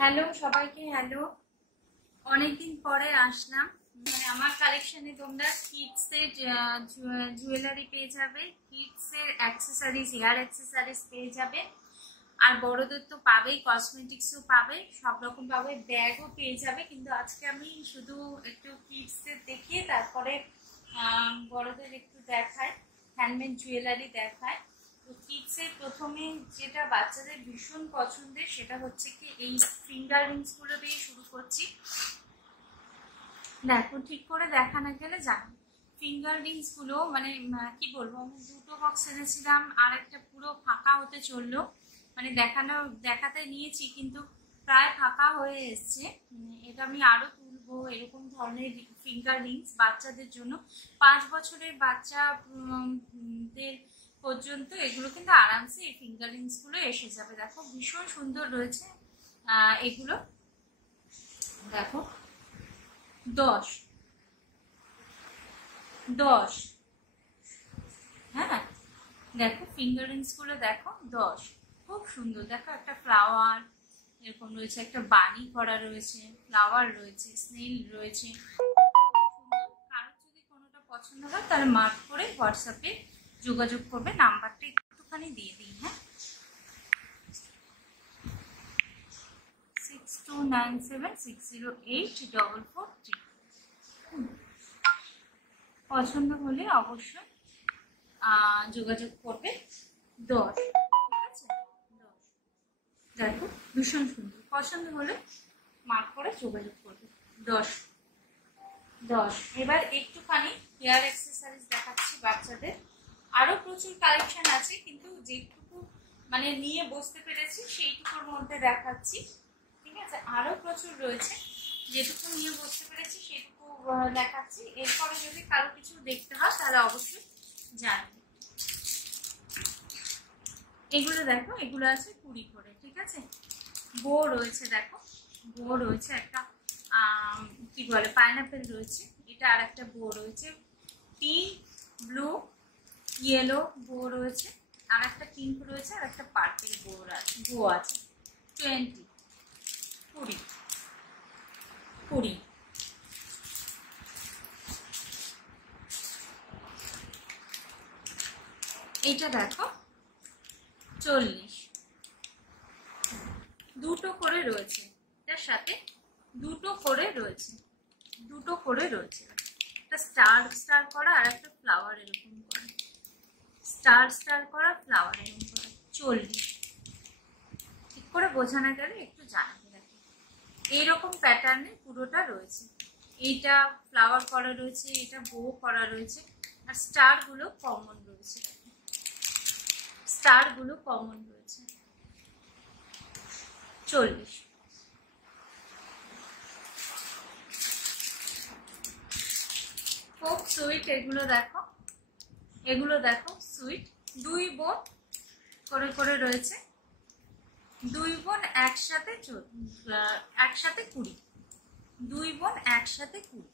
Hello সবাইকে, hello. অনেকদিন পরে আসলাম। আমার কালেকশনে তোমরা কিডস এর জুয়েলারি পেয়ে যাবে, কিডস এর অ্যাক্সেসরিজ, হেয়ার অ্যাক্সেসরিজ পেয়ে যাবে, আর বড়দের তো পাবেই, কসমেটিক্সও পাবে, সব রকম পাবে, ব্যাগও পেয়ে যাবে। কিন্তু আজকে আমি শুধু একটু কিডস এর দেখিয়ে তারপরে বড়দের একটু দেখাই, হ্যান্ডমেড জুয়েলারি দেখায়। তো কিডসের প্রথমে যেটা বাচ্চাদের ভীষণ পছন্দের সেটা হচ্ছে কি এই ফিঙ্গার রিংস গুলো দিয়ে শুরু করছি। দেখো, ঠিক করে দেখা না গেলে জানো, ফিঙ্গার রিংস গুলো মানে কি বলবো, আমি দুটো বক্স এনেছিলাম, আর একটা পুরো ফাঁকা হতে চললো, মানে দেখাতে নিয়েছি কিন্তু প্রায় ফাঁকা হয়ে এসছে। এটা আমি আরো তুলবো, এরকম ধরনের ফিঙ্গার রিংস বাচ্চাদের জন্য। 5 বছরের বাচ্চাদের পর্যন্ত এগুলো কিন্তু আরামসে এই ফিঙ্গার রিংস গুলো এসে যাবে। দেখো ভীষণ সুন্দর রয়েছে এগুলো। দেখো 10 10, হ্যাঁ দেখো ফিঙ্গার রিংস গুলো দেখো 10, খুব সুন্দর। দেখো একটা ফ্লাওয়ার এরকম রয়েছে, একটা বানি করা রয়েছে, ফ্লাওয়ার রয়েছে, স্নেল রয়েছে, কারোর যদি কোনোটা পছন্দ হয় তাহলে মার্ক করে হোয়াটসঅ্যাপে যোগাযোগ করবে। নাম্বারটা একটুখানি দিয়ে দিই, হ্যাঁ, 6297608443। পছন্দ হলে অবশ্যই যোগাযোগ করবে। 10, ঠিক আছে, 10। দেখো ভীষণ সুন্দর, পছন্দ হলে মার্ক করে যোগাযোগ করবে। 10 10। এবার একটুখানি হেয়ার অ্যাক্সেসরিজ দেখাচ্ছি বাচ্চাদের। আরো প্রচুর কালেকশন আছে, কিন্তু যেটুকু মানে নিয়ে বসতে পেরেছি সেইটুকুর মধ্যে দেখাচ্ছি, ঠিক আছে। আরো প্রচুর রয়েছে, যেটুকু নিয়ে বসতে পেরেছি সেটুকু দেখাচ্ছি। এরপরে যদি কারো কিছু দেখতে হয় তাহলে অবশ্যই জানবে। এগুলো দেখো, এগুলো আছে 20 করে, ঠিক আছে। বো রয়েছে, দেখো বো রয়েছে, একটা কি বলে পাইনাপেল রয়েছে, এটা আর একটা বো রয়েছে, পিঙ্ক, ব্লু, ইয়েলো বো রয়েছে, আর একটা পিঙ্ক রয়েছে, আর একটা পার্পল বো আছে। 20 এইটা দেখো 40, দুটো করে রয়েছে, এটার সাথে দুটো করে রয়েছে, একটা স্টার করা আর একটা ফ্লাওয়ার এরকম করা, স্টার করা, ফ্লাওয়ার এরকম করা। 40, ঠিক করে বোঝানো গেলে একটু জানাবে। দেখো এইরকম প্যাটার্নে পুরোটা রয়েছে, এইটা ফ্লাওয়ার করা রয়েছে, এটা বো করা রয়েছে, আর স্টার গুলো কমন রয়েছে, স্টার গুলো কমন রয়েছে। 40। খুব সুইট এগুলো, দেখো এগুলো দেখো সুইট। 2 বোন করে করে রয়েছে, 2 বোন একসাথে 20, 2 বোন একসাথে 20।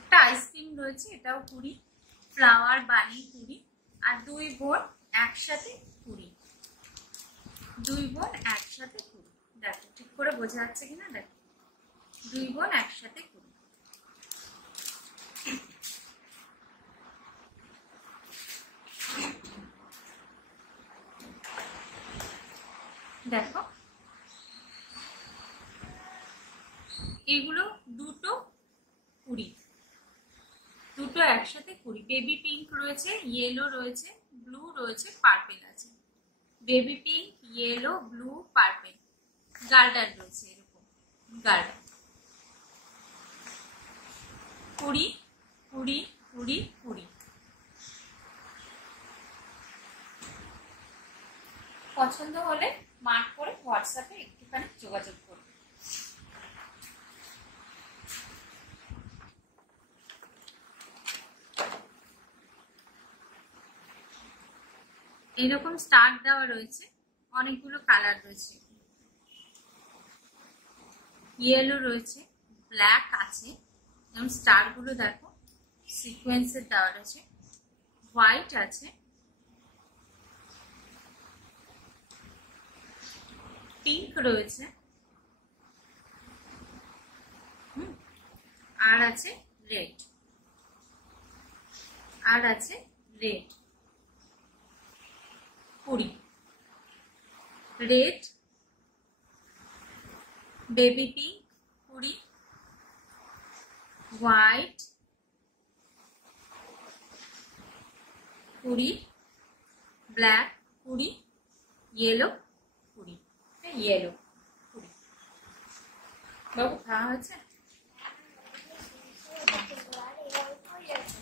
একটা আইসক্রিম রয়েছে, এটাও 20, ফ্লাওয়ার বানি 20, আর 2 বোন একসাথে 20, 2 বোন একসাথে 20। দেখো ঠিক করে বোঝা যাচ্ছে কিনা, দেখো 2 বোন একসাথে 20। দেখো এগুলো দুটো 20, দুটো একসাথে 20। বেবি পিঙ্ক রয়েছে, ইয়েলো রয়েছে, ব্লু রয়েছে, পার্পেল আছে। Baby pink, yellow, blue, purple, গার্ডার রয়েছে, এরকম গার্ডার। 20 20 20 20। পছন্দ হলে মার্ক করে হোয়াটসঅ্যাপে একটুখানি যোগাযোগ করবে। এইরকম স্টার দেওয়া রয়েছে, অনেকগুলো কালার রয়েছে, ইয়েলো রয়েছে, ব্ল্যাক আছে, যেমন স্টার গুলো দেখো সিকোয়েন্সের দেওয়া রয়েছে, হোয়াইট আছে, পিঙ্ক রয়েছে, আর আছে রেড, আর আছে রেড। কুড়ি। রেড, বেবি পিঙ্ক কুড়ি, হোয়াইট কুড়ি, ব্ল্যাক কুড়ি, ইয়েলো কুড়ি। ইয়েলো কুড়ি। বাবু খাওয়া হয়েছে?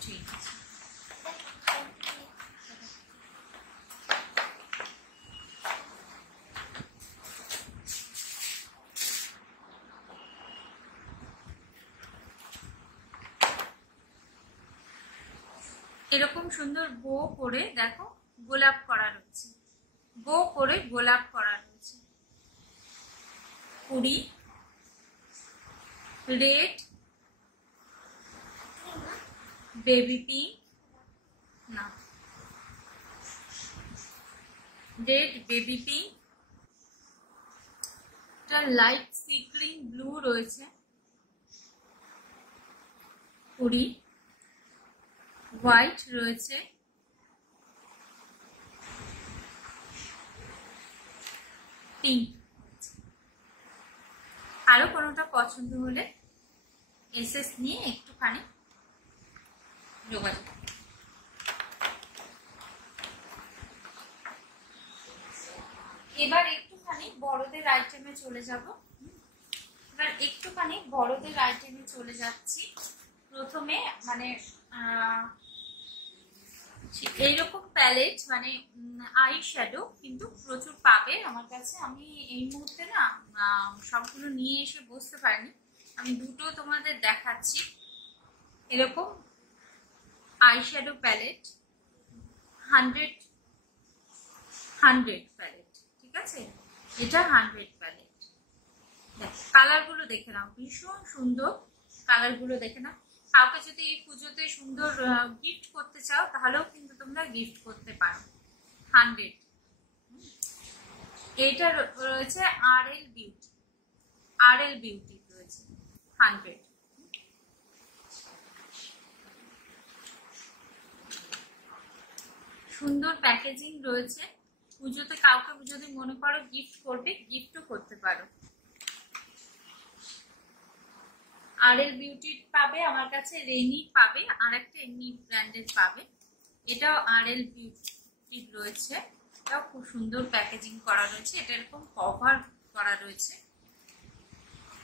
ঠিক আছে। এরকম সুন্দর বো করে দেখো গোলাপ করা রয়েছে, বো করে গোলাপ করা রয়েছে। কুড়ি। রেড, বেবি পিঙ্ক, না রেড বেবি পিঙ্ক, একটা লাইট সি গ্রিন ব্লু রয়েছে। কুড়ি। হোয়াইট রয়েছে, পিঙ্ক। আরো কোনোটা পছন্দ হলে এসএস নিয়ে একটুখানি যোগাযোগ। এবার একটুখানি বড়দের আইটেমে চলে যাব। এবার একটুখানি বড়দের আইটেমে চলে যাচ্ছি। প্রথমে মানে এইরকম প্যালেট মানে আই শ্যাডো কিন্তু প্রচুর পাবে আমার কাছে। আমি এই মুহূর্তে না সবগুলো নিয়ে এসে বসতে পারিনি, আমি দুটো তোমাদের দেখাচ্ছি। এরকম আই শ্যাডো প্যালেট 100 প্যালেট, ঠিক আছে? এটা 100 প্যালেট। কালার গুলো দেখে নাও, ভীষণ সুন্দর কালার গুলো দেখে নাও। কাউকে যদি এই পুজোতে সুন্দর গিফট করতে চাও তাহলেও কিন্তু তোমরা গিফট করতে পারো। 100। এইটা রয়েছে আরএল বিউটি, আরএল বিউটি রয়েছে 100। সুন্দর প্যাকেজিং রয়েছে। পুজোতে কাউকে যদি মনে করো গিফট করবে, গিফটও করতে পারো। আরএল বিউটি পাবে আমার কাছে, রেনি পাবে, আর একটা এমনি ব্র্যান্ডের পাবে। এটাও আরএল বিউটি রয়েছে, এটাও খুব সুন্দর প্যাকেজিং করা রয়েছে। এটা এরকম কভার করা রয়েছে,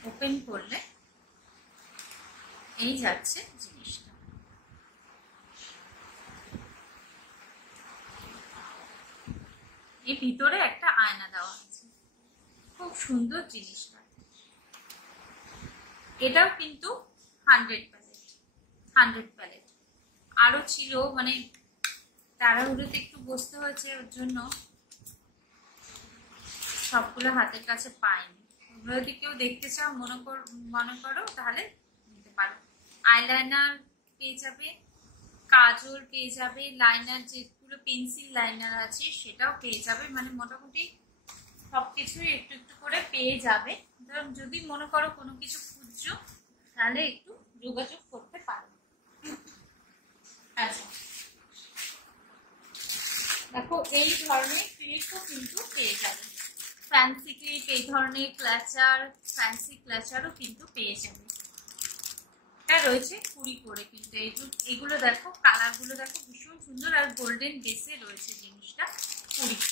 ওপেন করলে এই যাচ্ছে জিনিসটা। এই ভিতরে একটা আয়না দেওয়া আছে, খুব সুন্দর জিনিসটা। এটাও কিন্তু 100 প্যালেট, 100 প্যালেট। আরো ছিল, মানে তাড়াহুড়োতে একটু বসতে হয়েছে, ওর জন্য সবগুলো হাতের কাছে পাইনি। তোমরা যদি কেউ দেখতে চাও মনে করো তাহলে নিতে পারো। আইলাইনার পেয়ে যাবে, কাজল পেয়ে যাবে, লাইনার যেগুলো পেন্সিল লাইনার আছে সেটাও পেয়ে যাবে। মানে মোটামুটি সবকিছুই একটু একটু করে পেয়ে যাবে। যদি মনে করো কোনো কিছু খুঁজছো তাহলে একটু যোগাযোগ করতে পারো। আচ্ছা দেখো, এই ধরনের ক্লিপও কিন্তু পেয়ে যাবে, ফ্যান্সি ক্লিপ, এই ধরনের ক্লাচার, ফ্যান্সি ক্লাচারও কিন্তু পেয়ে যাবে। এটা রয়েছে 20 করে কিন্তু। এগুলো দেখো, কালার গুলো দেখো ভীষণ সুন্দর, আর গোল্ডেন বেসে রয়েছে জিনিসটা। 20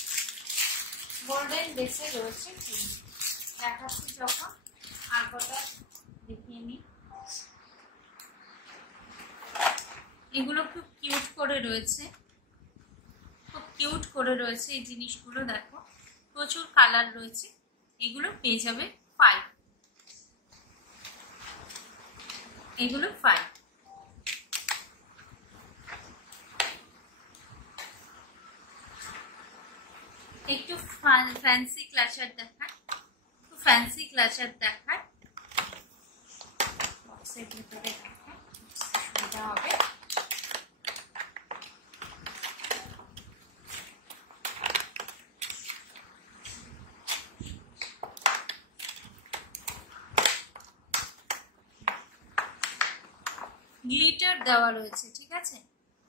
গোল্ডেন বেসে রয়েছে 20। দেখাচ্ছি যখন আর কটা দেখিয়ে নিই। এগুলো খুব কিউট করে রয়েছে, খুব কিউট করে রয়েছে এই জিনিসগুলো। দেখো প্রচুর কালার রয়েছে। এগুলো পেয়ে যাবে 5, এগুলো 5। একটু ফ্যান্সি ক্লাচার দেখায়, একটু ফ্যান্সি ক্লাচার দেখায়, বক্সের ভিতরে দেখায়, সুবিধা হবে। দেওয়া রয়েছে, ঠিক আছে,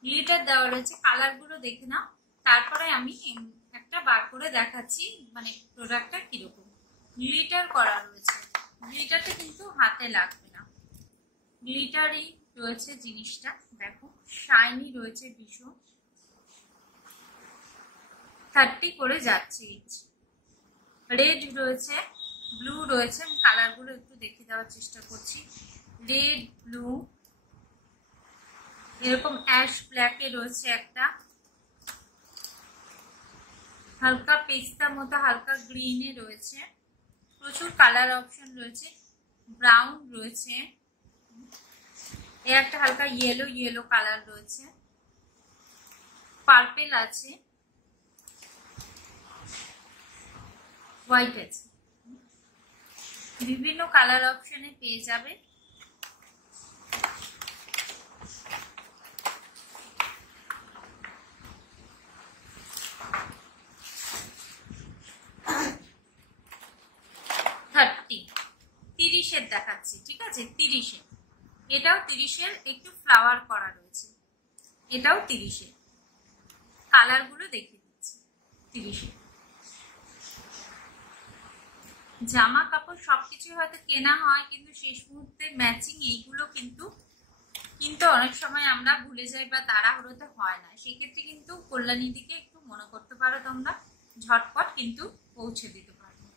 গ্লিটার দেওয়া রয়েছে। কালারগুলো দেখে নাও, তারপরে আমি একটা বার করে দেখাচ্ছি মানে প্রোডাক্টটা কিরকম। গ্লিটার করা রয়েছে, গ্লিটারটা কিন্তু হাতে লাগবে না, গ্লিটারই রয়েছে জিনিসটা। দেখো শাইনি রয়েছে ভীষণ, 30 করে যাচ্ছে ইঞ্চ। রেড রয়েছে, ব্লু রয়েছে, আমি কালারগুলো একটু দেখিয়ে দেওয়ার চেষ্টা করছি। রেড, ব্লু, এরকম অ্যাশ ব্ল্যাকে রয়েছে একটা, হালকা পেস্তা মতো হালকা গ্রিনে রয়েছে, প্রচুর কালার অপশন রয়েছে। ব্রাউন রয়েছে, এর একটা হালকা ইয়েলো ইয়েলো কালার রয়েছে, পার্পেল আছে, হোয়াইট আছে, বিভিন্ন কালার অপশনে পেয়ে যাবে। দেখাচ্ছি, ঠিক আছে, 30-এর, এটাও 30-এর, একটু ফ্লাওয়ার করা রয়েছে, এটাও 30-এর, কালার গুলো দেখিয়ে দিচ্ছি। 30-এর জামা কাপড় সবকিছু হয়তো কেনা হয়, কিন্তু শেষ মুহূর্তে ম্যাচিং এইগুলো কিন্তু অনেক সময় আমরা ভুলে যাই বা তাড়াহুড়োতে হয় না। সেই ক্ষেত্রে কিন্তু কল্যাণী দিকে একটু মনে করতে পারো, তোমরা ঝটপট কিন্তু পৌঁছে দিতে পারবে,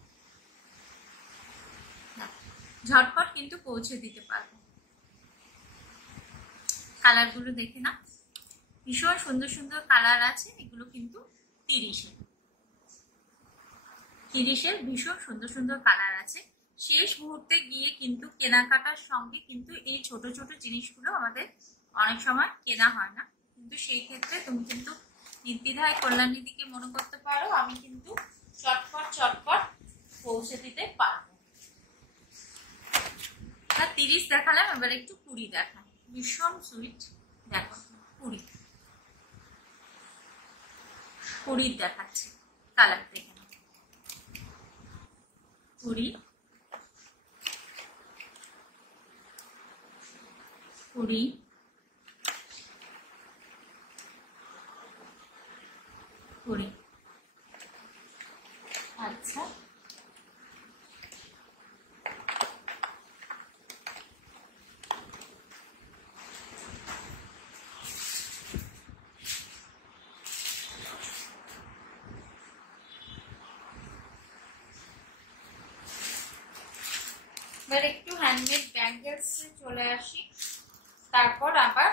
ঝটপট কিন্তু পৌঁছে দিতে পারবে। কালার গুলো দেখে না, ভীষণ সুন্দর সুন্দর কালার আছে, এগুলো কিন্তু 30-এর, 30-এর ভীষণ সুন্দর সুন্দর কালার আছে। শেষ মুহূর্তে গিয়ে কিন্তু কেনাকাটার সঙ্গে কিন্তু এই ছোট ছোট জিনিসগুলো আমাদের অনেক সময় কেনা হয় না, কিন্তু সেই ক্ষেত্রে তুমি কিন্তু নির্দ্বিধায় কল্যাণী দিকে মনে করতে পারো, আমি কিন্তু চটপট চটপট পৌঁছে দিতে পারবো। 30 দেখালাম, এবার একটু 20 দেখাই, ভীষণ সুইট। দেখো 20 দেখাচ্ছি, কালার দেখে নাও। 20 আচ্ছা, এবার একটু হ্যান্ডমেড ব্যাঙ্গেলস চলে আসি, তারপর আবার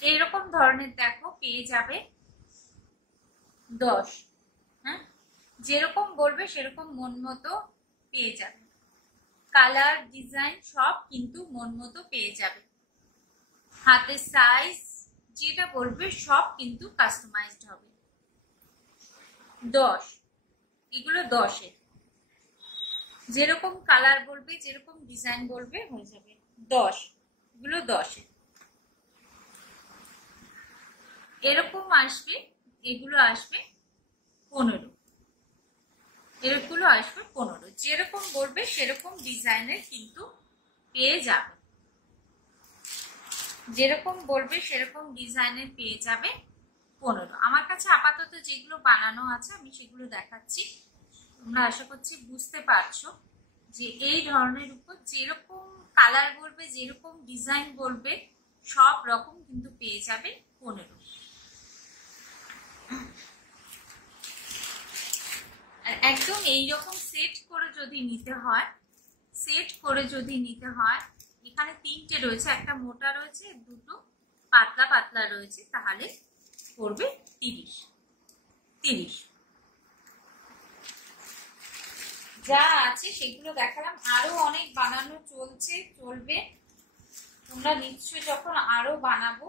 এইরকম ধরনের দেখো পেয়ে যাবে 10। হ্যাঁ, যেরকম বলবে সেরকম মন মতো পেয়ে যাবে, কালার ডিজাইন সব কিন্তু মন মতো পেয়ে যাবে, হাতের সাইজ যেটা বলবে সব কিন্তু কাস্টমাইজড হবে। 10, এগুলো 10-এর, যেরকম কালার বলবে যেরকম ডিজাইন বলবে হয়ে যাবে 10, এগুলো 10-এর। এরকম আসবে, এগুলো আসবে 15, এরগুলো আসবে 15, যেরকম বলবে সেরকম ডিজাইনের কিন্তু পেয়ে যাবে, যেরকম বলবে সেরকম ডিজাইনের পেয়ে যাবে 15। আমার কাছে আপাতত যেগুলো বানানো আছে আমি সেগুলো দেখাচ্ছি, তোমরা আশা করছি বুঝতে পারছো যে এই ধরনের উপর যেরকম কালার বলবে যেরকম ডিজাইন বলবে সব রকম কিন্তু পেয়ে যাবে 15। আর একদম এইরকম সেট করে যদি নিতে হয়, এখানে 3টে রয়েছে, একটা মোটা রয়েছে, দুটো পাতলা পাতলা রয়েছে, তাহলে পড়বে 30। যা আছে সেগুলো দেখালাম, আরো অনেক বানানো চলবে, তোমরা নিশ্চয়ই যখন আরো বানাবো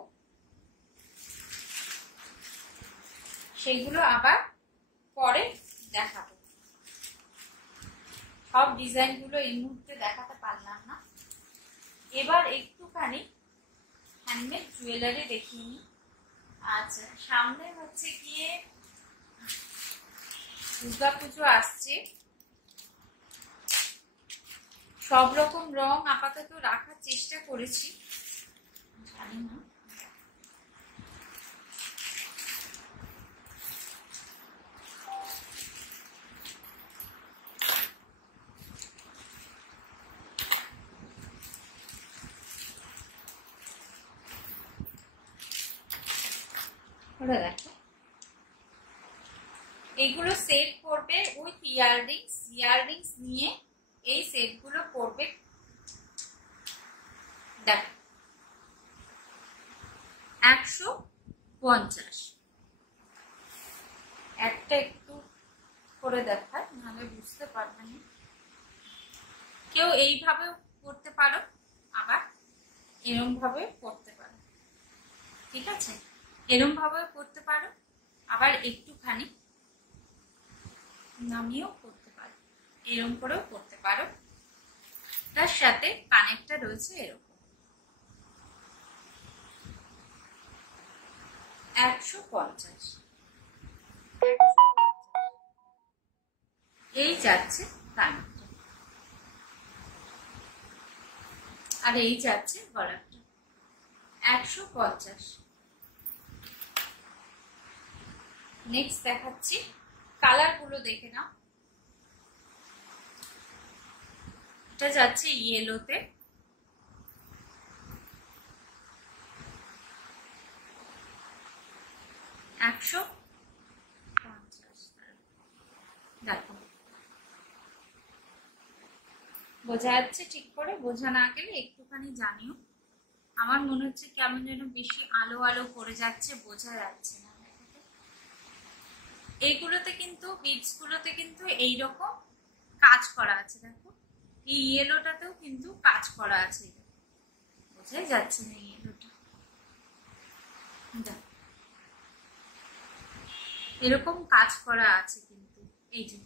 সেগুলো আবার পরে দেখাবো। সব ডিজাইন গুলো এই মুহূর্তে দেখাতে পারলাম না, এবার একটুখানি হ্যান্ডমেড জুয়েলারি দেখিয়ে নিই। আচ্ছা, সামনে হচ্ছে গিয়ে দুর্গা পুজো আসছে, সব রকম রং আপাতত রাখার চেষ্টা করেছি, জানি না। দেখো এইগুলো সেট করবে উইথ ইয়াররিংস নিয়ে এই সেট গুলো করবে। দেখো 150। একটা একটু করে দেখায়, নাহলে বুঝতে পারবে না। কেউ এইভাবেও করতে পারো, আবার এরম ভাবেও করতে পারো, ঠিক আছে? এরম ভাবেও করতে পারো, আবার একটুখানি নামিয়েও করতে পারো, এরম করেও করতে পারো। তার সাথে কানেরটা রয়েছে এরকম 150। এই যাচ্ছে কানেরটা, আর এই যাচ্ছে গলাটা। 150। নেক্সট দেখাচ্ছি, কালার গুলো দেখে নাও। এটা যাচ্ছে ইয়েলোতে, একশো 50। দেখো বোঝা যাচ্ছে? ঠিক করে বোঝা না গেলে একটুখানি জানিও। আমার মনে হচ্ছে কেমন যেন বেশি আলো আলো করে যাচ্ছে, বোঝা যাচ্ছে না। এইগুলোতে কিন্তু বিটস গুলোতে কিন্তু এইরকম কাজ করা আছে। দেখো এই ইয়েলোটাতেও কিন্তু কাজ করা আছে, বোঝাই যাচ্ছে না ইয়েলোটা। এরকম কাজ করা আছে কিন্তু, এই যে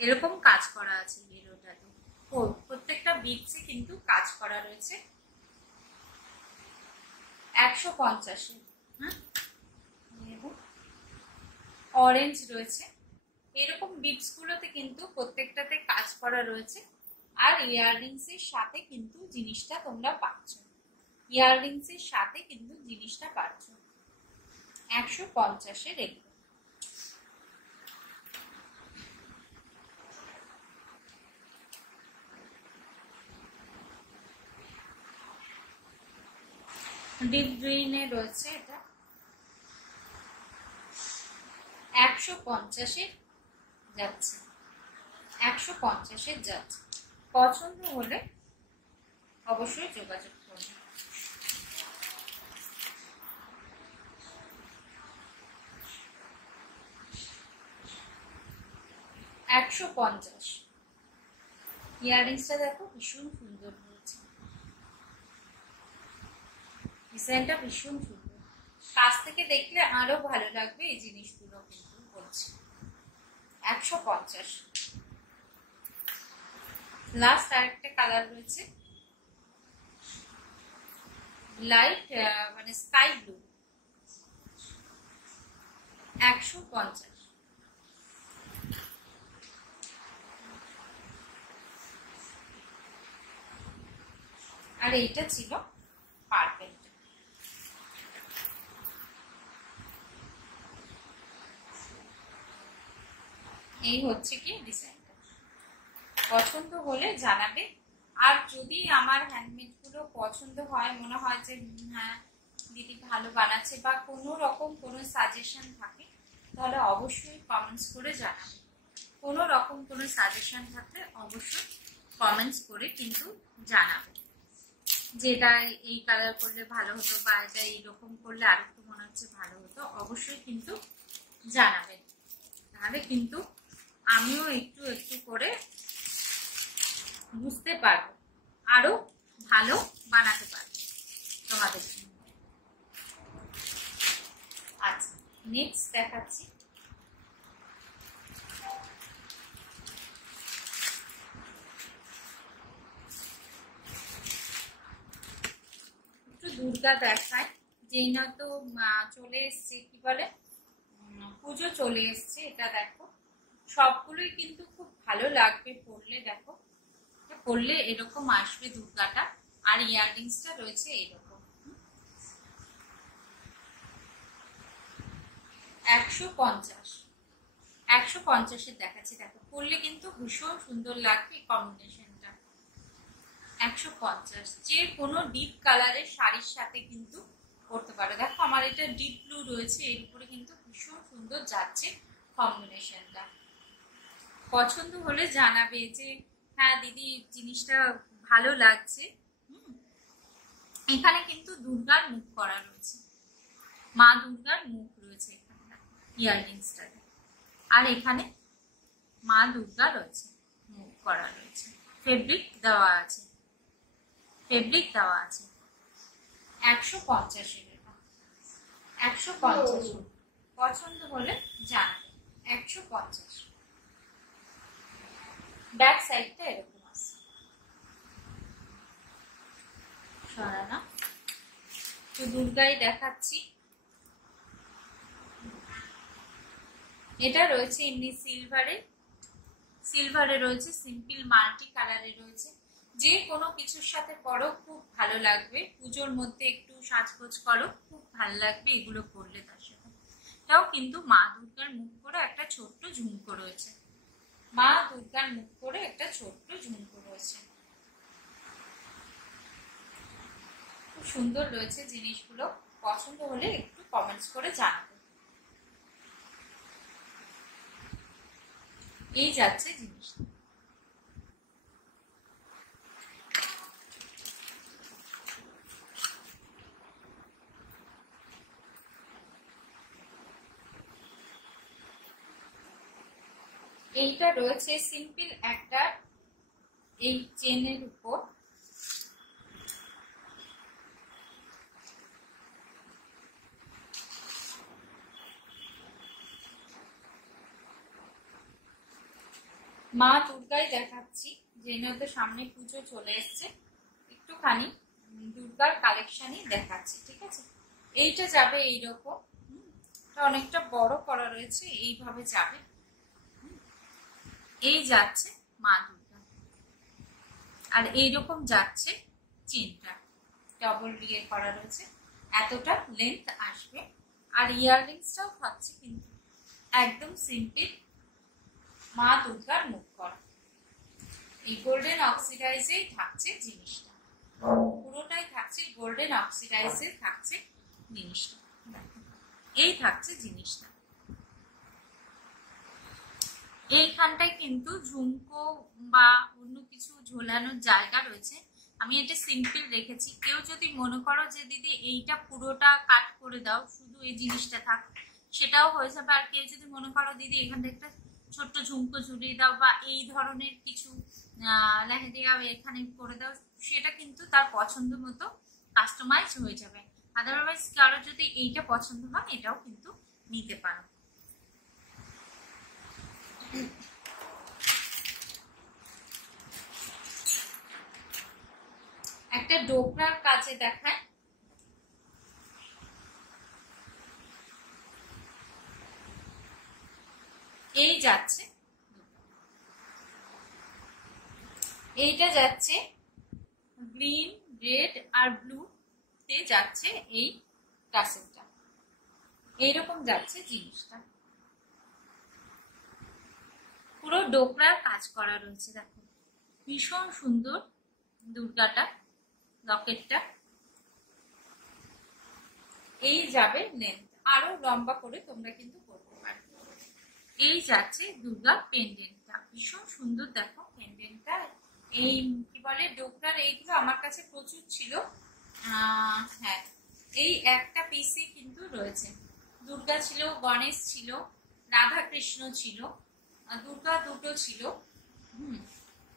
এরকম কাজ করা আছে ইয়েলোটাতে, প্রত্যেকটা বিটসে কিন্তু কাজ করা রয়েছে। 150। হ্যাঁ, অরেঞ্জ রয়েছে। এরকম বিটস গুলোতে কিন্তু প্রত্যেকটাতে কাজ করা রয়েছে। আর ইয়াররিংস এর সাথে কিন্তু জিনিসটা তোমরা পাচ্ছ, ইয়াররিংস এর সাথে কিন্তু জিনিসটা পাচ্ছ। 150-এর এগুলো। ডিপ গ্রিনে রয়েছে, এটা 150-এর যাচ্ছে, 150-এর যাচ্ছে। পছন্দ হলে অবশ্যই যোগাযোগ করবে। $150। ইয়াররিংসটা দেখো ভীষণ সুন্দর হয়েছে, ডিজাইনটা ভীষণ সুন্দর। কাছ থেকে দেখলে আরো ভালো লাগবে এই জিনিসগুলো, কিন্তু বলছি 150। লাস্ট আরেকটা কালার রয়েছে, লাইট মানে স্কাই ব্লু, 150। আর এইটা ছিল পার্পেল। এই হচ্ছে কি ডিজাইনটা, পছন্দ হলে জানাবে। আর যদি আমার হ্যান্ডমেড গুলো পছন্দ হয়, মনে হয় যে হ্যাঁ দিদি ভালো বানাচ্ছে, বা কোনো রকম কোনো সাজেশন থাকে, তাহলে অবশ্যই কমেন্টস করে জানাবে। কোনো রকম কোনো সাজেশন থাকলে অবশ্যই কমেন্টস করে কিন্তু জানাবে, যেটা এই কালার করলে ভালো হতো, বা এটা এইরকম করলে আর একটু মনে হচ্ছে ভালো হতো, অবশ্যই কিন্তু জানাবেন। তাহলে কিন্তু আমিও একটু একটু করে বুঝতে পারবো, আরো ভালো বানাতে পারবো তোমাদের জন্য। আচ্ছা, নেক্সট দেখাচ্ছি, একটু দুর্গা দেখায়। যেই না তো চলে এসছে, কি বলে, পুজো চলে এসছে। এটা দেখো সবগুলোই কিন্তু খুব ভালো লাগবে পরলে। দেখো পরলে এরকম আসবে দুর্গাটা। আর ইয়াররিংসটা রয়েছে এইরকম 150 দেখাচ্ছি। দেখো পরলে কিন্তু ভীষণ সুন্দর লাগবে এই কম্বিনেশনটা। 150, যে কোনো ডিপ কালারের শাড়ির সাথে কিন্তু পরতে পারো। দেখো আমার এটা ডিপ ব্লু রয়েছে, এর উপরে কিন্তু ভীষণ সুন্দর যাচ্ছে কম্বিনেশনটা। পছন্দ হলে জানাবে যে হ্যাঁ দিদি জিনিসটা ভালো লাগছে। এখানে কিন্তু দুর্গার মুখ করা রয়েছে, মা দুর্গার মুখ রয়েছে এখানে ইয়াররিংসটাতে। আর এখানে মা দুর্গা রয়েছে, মুখ করা রয়েছে, ফেব্রিক দেওয়া আছে, 150 টাকা। 150 পছন্দ হলে জানাবে। 150। ব্যাক সাইডটা এরকম আছে, সরানা। তো দুর্গাই দেখাচ্ছি। এটা রয়েছে এমনি সিলভারে রয়েছে, সিম্পল মাল্টি কালারে রয়েছে। যে কোনো কিছুর সাথে পরো খুব ভালো লাগবে, পুজোর মধ্যে একটু সাজগোজ করো খুব ভালো লাগবে এগুলো পরলে। তার সাথে এটাও কিন্তু মা দুর্গার মুখ করে একটা ছোট্ট ঝুমকো রয়েছে, মা দুর্গার মুখ করে একটা ছোট্ট ঝুমকো রয়েছে। খুব সুন্দর রয়েছে জিনিসগুলো। পছন্দ হলে একটু কমেন্টস করে জানাবে। এই যাচ্ছে জিনিসটা। এইটা রয়েছে সিম্পল একটা এই চেনের উপর, মা দুর্গাই দেখাচ্ছি। যেহেতু সামনে পুজো চলে এসছে, একটুখানি দুর্গার কালেকশনই দেখাচ্ছি, ঠিক আছে। এইটা যাবে এইরকম, অনেকটা বড় করা রয়েছে, এইভাবে যাবে। এই যাচ্ছে মা দুর্গা, আর এইরকম যাচ্ছে চেনটা, ডবল দিয়ে করা রয়েছে, এতটা লেন্থ আসবে। আর ইয়াররিংসটাও থাকছে কিন্তু একদম সিম্পল মা দুর্গার মুখ করা। এই গোল্ডেন অক্সিডাইজেই থাকছে জিনিসটা, পুরোটাই থাকছে গোল্ডেন অক্সিডাইজে থাকছে জিনিসটা। এই থাকছে জিনিসটা। এইখানটায় কিন্তু ঝুমকো বা অন্য কিছু ঝোলানোর জায়গা রয়েছে। আমি এটা সিম্পল রেখেছি। কেউ যদি মনে করো যে দিদি এইটা পুরোটা কাট করে দাও, শুধু এই জিনিসটা থাক, সেটাও হয়ে যাবে। আর কেউ যদি মনে করো দিদি এখানটা একটা ছোট্ট ঝুমকো ঝুলিয়ে দাও বা এই ধরনের কিছু লেহেঙ্গা এখানে করে দাও, সেটা কিন্তু তার পছন্দ মতো কাস্টমাইজ হয়ে যাবে। আদারওয়াইজ কারো যদি এইটা পছন্দ হয় এটাও কিন্তু নিতে পারো। একটা ডোকরার কাছে দেখায়। এই যাচ্ছে, এইটা যাচ্ছে গ্রিন, রেড আর ব্লু তে যাচ্ছে এই টাসেলটা, এইরকম যাচ্ছে জিনিসটা। পুরো ডোকরার কাজ করা রয়েছে, দেখো ভীষণ সুন্দর দুর্গাটা, লকেটটা। এই যাবে লেন্থ, আরো লম্বা করে তোমরা কিন্তু করতে পারো। এই যাচ্ছে দুর্গা পেন্ডেন্টটা, ভীষণ সুন্দর দেখো পেন্ডেন্টটা। এই কি বলে ডোকরার এইগুলো আমার কাছে প্রচুর ছিল। হ্যাঁ, এই একটা পিসই কিন্তু রয়েছে। দুর্গা ছিল, গণেশ ছিল, রাধা কৃষ্ণ ছিল, দুর্গা দুটো ছিল।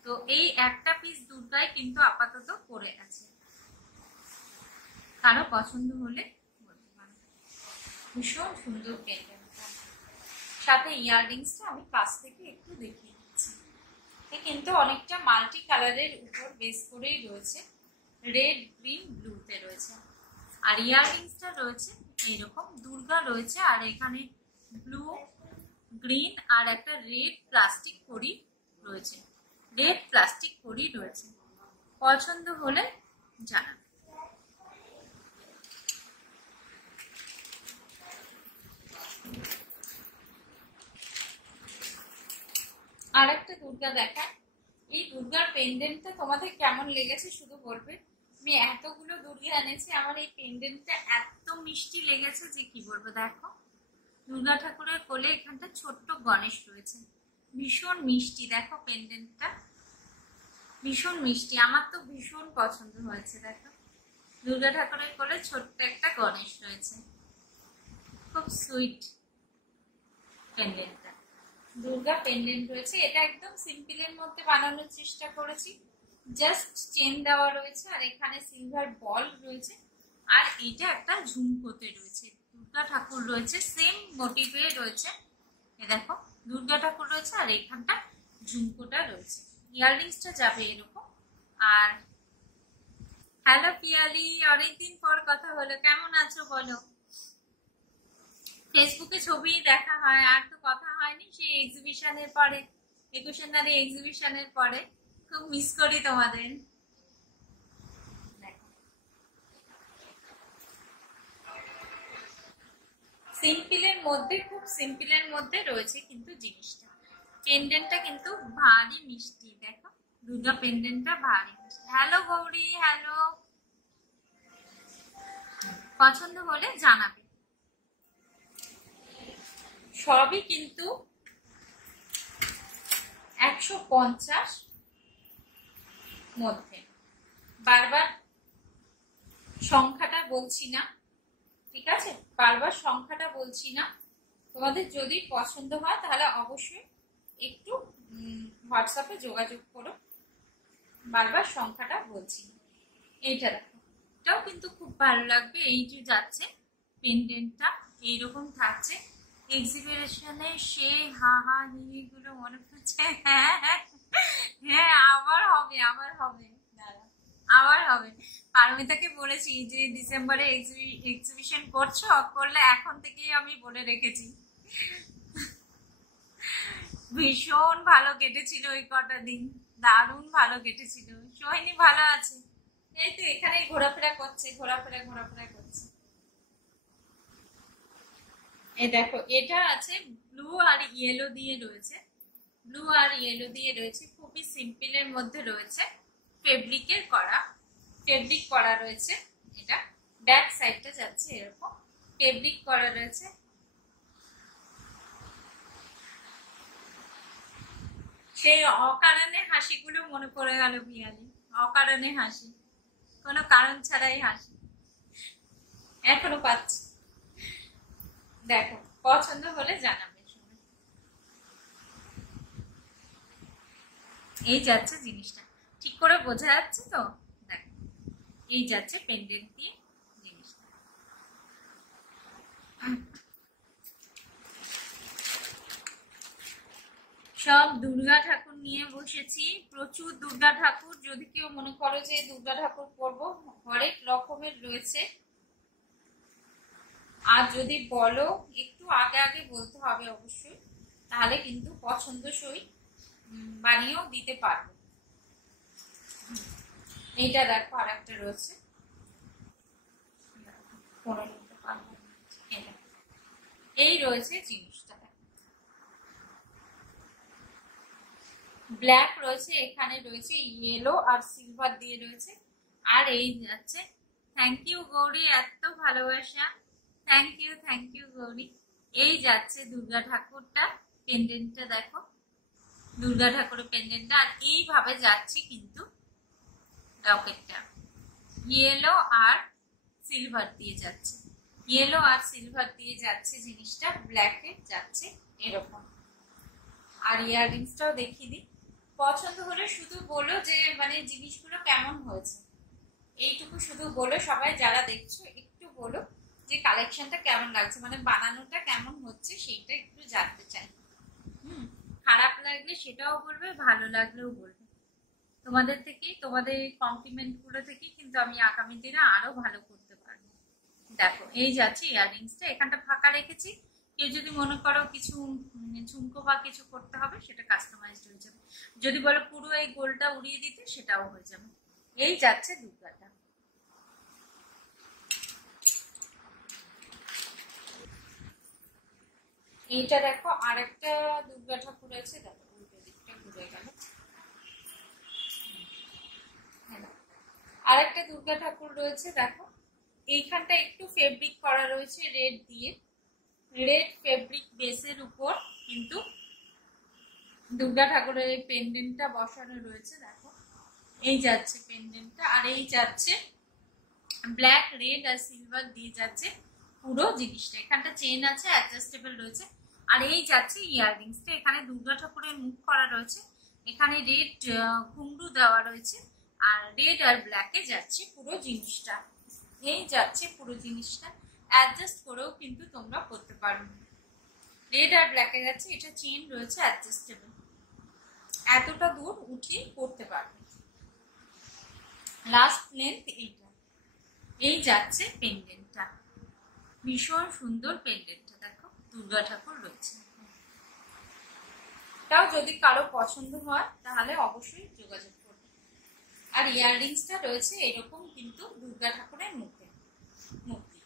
তো এই একটা পিস দুর্গায় কিন্তু আপাতত পড়ে আছে, কারো পছন্দ হলে বলতে পারো। ভীষণ সুন্দর পেন্ডেন্টটা, সাথে ইয়াররিংসটা আমি কাছ থেকে একটু দেখিয়ে দিচ্ছি। কিন্তু অনেকটা মাল্টি কালারের উপর বেস করেই রয়েছে, রেড, গ্রিন, ব্লুতে রয়েছে। আর ইয়াররিংসটা রয়েছে এইরকম, দুর্গা রয়েছে আর এখানে ব্লু, গ্রিন আর একটা রেড প্লাস্টিক কড়ি রয়েছে। রেড প্লাস্টিক কড়ি রয়েছে। পছন্দ হলে জানান। আর একটা দুর্গা দেখা। এই দুর্গার পেন্ডেন্টটা তোমাদের কেমন লেগেছে শুধু বলবে। আমি এতগুলো দুর্গা এনেছি, আমার এই পেন্ডেন্টটা এত মিষ্টি লেগেছে যে কি বলবো। দেখো দুর্গা ঠাকুরের কোলে এখানটা ছোট্ট গণেশ রয়েছে, ভীষণ মিষ্টি। দেখো পেন্ডেন্টটা ভীষণ মিষ্টি, আমার তো ভীষণ পছন্দ হয়েছে। দেখো দুর্গা ঠাকুরের কোলে ছোট্ট একটা গণেশ রয়েছে, খুব সুইট পেন্ডেন্টটা। দুর্গা পেন্ডেন্ট রয়েছে, এটা একদম সিম্পলের মধ্যে বানানোর চেষ্টা করেছি। জাস্ট চেন দেওয়া রয়েছে আর এখানে সিলভার বল রয়েছে, আর এটা একটা ঝুমকোতে রয়েছে দুর্গা ঠাকুর রয়েছে, সেম মোটিভে রয়েছে। এ দেখো দুর্গা ঠাকুর রয়েছে আর এখানটা ঝুমকোটা রয়েছে। ইয়াররিংসটা যাবে এরকম। আর হ্যালো পিয়ালি, অনেকদিন পর কথা হলো, কেমন আছো বলো? ফেসবুকে ছবি দেখা হয়, আর তো কথা হয়নি সেই এক্সিবিশনের পরে, 21 নারী এক্সিবিশনের পরে। খুব মিস করি তোমাদের। সিম্পলের মধ্যে, খুব সিম্পলের মধ্যে রয়েছে কিন্তু জিনিসটা। পেন্ডেন্টটা কিন্তু ভারী মিষ্টি। দেখো দুর্গা পেন্ডেন্টটা ভারী মিষ্টি। Hello Gauri, hello. পছন্দ হলে জানাবে। সবই কিন্তু 150 মধ্যে। বারবার সংখ্যাটা বলছি না, ঠিক আছে? বারবার সংখ্যাটা বলছি না। তোমাদের যদি পছন্দ হয় তাহলে অবশ্যই একটু হোয়াটসঅ্যাপে যোগাযোগ করো। বারবার সংখ্যাটা বলছি না। এইটা দেখো, এটাও কিন্তু খুব ভালো লাগবে। এই যে যাচ্ছে পেন্ডেন্টটা এইরকম থাকছে। এক্সিবিশনে সে হা হা হি গুলো মনে পড়ছে। হ্যাঁ হ্যাঁ হ্যাঁ, আবার হবে, আবার হবে, দাঁড়া আবার হবে। পারমিতাকে বলেছি যে ডিসেম্বরে এক্সিবিশন করছো, করলে এখন থেকেই আমি বলে রেখেছি। ভীষণ ভালো কেটেছিল ওই কটা দিন, দারুণ ভালো কেটেছিল। সোহিনী ভালো আছে, এই তো এখানে ঘোরাফেরা করছে, ঘোরাফেরা করছে। এই দেখো এটা আছে ব্লু আর ইয়েলো দিয়ে রয়েছে, ব্লু আর ইয়েলো দিয়ে রয়েছে, খুবই সিম্পলের মধ্যে রয়েছে। ফেব্রিকের করা, ফেব্রিক করা রয়েছে। এটা ব্যাক সাইডটা যাচ্ছে এরকম ফেব্রিক করা রয়েছে। সেই অকারণে হাসিগুলো মনে পড়ে গেল পিয়ালি, অকারণে হাসি, কোনো কারণ ছাড়াই হাসি এখনো পাচ্ছি। দেখো পছন্দ হলে জানাবে। এই যাচ্ছে জিনিসটা, ঠিক করে বোঝা যাচ্ছে তো? দেখো এই যাচ্ছে পেন্ডেন্ট দিয়ে জিনিসটা। সব দুর্গা ঠাকুর নিয়ে বসেছি, প্রচুর দুর্গা ঠাকুর। যদি কেউ মনে করো যে দুর্গা ঠাকুর করবো, হরেক রকমের রয়েছে। আর যদি বলো একটু আগে আগে বলতে হবে অবশ্যই, তাহলে কিন্তু পছন্দসই বানিয়েও দিতে পারবো। এইটা দেখো আর একটা রয়েছে, এই রয়েছে জিনিসটা। ব্ল্যাক রয়েছে, এখানে রয়েছে ইয়েলো আর সিলভার দিয়ে রয়েছে। আর এই যাচ্ছে, থ্যাংক ইউ গৌরী, এত ভালোবাসা, থ্যাংক ইউ গৌরী। এই যাচ্ছে দুর্গা ঠাকুরটা, পেন্ডেন্টটা দেখো দুর্গা ঠাকুরের পেন্ডেন্টটা। আর এইভাবে যাচ্ছে কিন্তু লকেটটা, ইয়েলো আর সিলভার দিয়ে যাচ্ছে, ইয়েলো আর সিলভার দিয়ে যাচ্ছে জিনিসটা, ব্ল্যাকে যাচ্ছে এরকম। আর ইয়াররিংসটাও দেখিয়ে দিই। পছন্দ হলে শুধু বলো যে মানে জিনিসগুলো কেমন হয়েছে, এইটুকু শুধু বলো। সবাই যারা দেখছো একটু বলো যে কালেকশনটা কেমন লাগছে, মানে বানানোটা কেমন হচ্ছে সেইটা একটু জানতে চাই। খারাপ লাগলে সেটাও বলবে, ভালো লাগলেও বলবে। তোমাদের থেকেই, তোমাদের কমপ্লিমেন্ট গুলো থেকেই কিন্তু আমি আগামী দিনে আরো ভালো করতে পারবো। দেখো এই যাচ্ছে ইয়াররিংসটা, এখানটা ফাঁকা রেখেছি, কেউ যদি মনে করো কিছু ঝুমকো বা কিছু করতে হবে, সেটা কাস্টমাইজড হয়ে যাবে। যদি বলো পুরো এই গোলটা উড়িয়ে দিতে, সেটাও হয়ে যাবে। এই যাচ্ছে দুর্গাটা। এইটা দেখো আরেকটা দুর্গা ঠাকুর আছে, দেখো উল্টো দিকটা ঘুরে গেল। আরেকটা দুর্গা ঠাকুর রয়েছে, দেখো এইখানটা একটু ফেব্রিক করা রয়েছে রেড দিয়ে, রেড ফেব্রিক বেসের উপর কিন্তু দুর্গা ঠাকুরের এই পেন্ডেন্টটা বসানো রয়েছে। দেখো এই যাচ্ছে পেন্ডেন্টটা, আর এই যাচ্ছে ব্ল্যাক, রেড আর সিলভার দিয়ে যাচ্ছে পুরো জিনিসটা। এখানটা চেন আছে, অ্যাডজাস্টেবল রয়েছে। আর এই যাচ্ছে ইয়াররিংসটা, এখানে দুর্গা ঠাকুরের মুখ করা রয়েছে, এখানে রেড ঘুংরু দেওয়া রয়েছে, আর রেড আর ব্ল্যাকে যাচ্ছে পুরো জিনিসটা। এই যাচ্ছে পুরো জিনিসটা, অ্যাডজাস্ট করেও কিন্তু তোমরা করতে পারো। রেড আর ব্ল্যাকে যাচ্ছে, এটা চেন রয়েছে অ্যাডজাস্টেবল, এতটা দূর উঠিয়ে করতে পারবে। লাস্ট লেন্থ এইটা। এই যাচ্ছে পেন্ডেন্টটা, ভীষণ সুন্দর পেন্ডেন্টটা, দেখো দুর্গা ঠাকুর রয়েছে। তাও যদি কারো পছন্দ হয় তাহলে অবশ্যই যোগাযোগ করবে। আর ইয়াররিংসটা রয়েছে এরকম কিন্তু দুর্গা ঠাকুরের মুখে মূর্তি।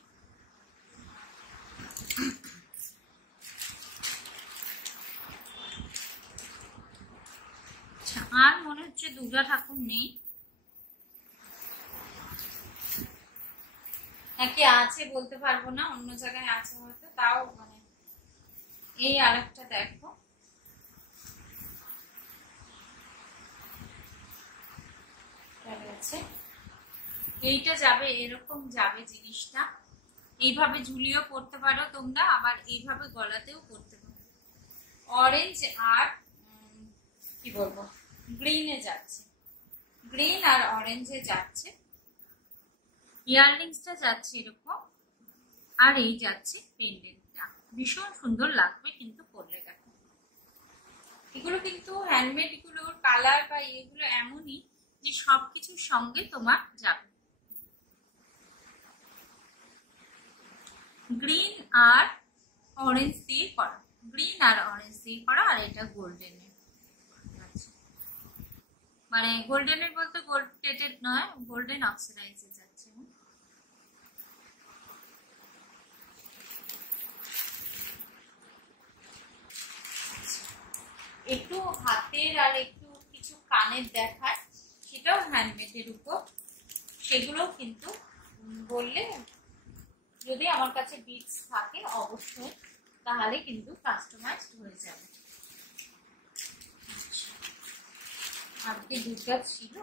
আর মনে হচ্ছে দুর্গা ঠাকুর নেই, একে আছে বলতে পারবো না, অন্য জায়গায় আছে হয়তো। তাও মানে এই আরেকটা দেখো, এইটা যাবে এরকম যাবে জিনিসটা, এইভাবে ঝুলিয়েও পড়তে পারো তোমরা, আবার এইভাবে গলাতেও পড়তে পারো। অরেঞ্জ আর কি বলবো গ্রিনে যাচ্ছে, গ্রিন আর অরেঞ্জে যাচ্ছে। ইয়াররিংসটা যাচ্ছে এরকম, আর এই যাচ্ছে পেন্ডেন্টটা, ভীষণ সুন্দর লাগবে কিন্তু পরলে। দেখো এগুলো কিন্তু হ্যান্ডমেড, এগুলোর কালার বা এগুলো এমনই যে সবকিছুর সঙ্গে তোমার যাবে। গ্রিন আর অরেঞ্জ দিয়ে করা, গ্রিন আর অরেঞ্জ দিয়ে করা, আর এটা গোল্ডেনের, মানে গোল্ডেনের বলতে গোল্ড প্লেটেড নয়, গোল্ডেন অক্সিডাইজে যাচ্ছে। একটু হাতের আর একটু কিছু কানের দেখায়, সেটাও হ্যান্ডমেডের উপর, সেগুলো কিন্তু বললে যদি আমার কাছে বিটস থাকে অবশ্যই, তাহলে কিন্তু কাস্টমাইজড হয়ে যাবে। আর কি দুর্গা ছিল,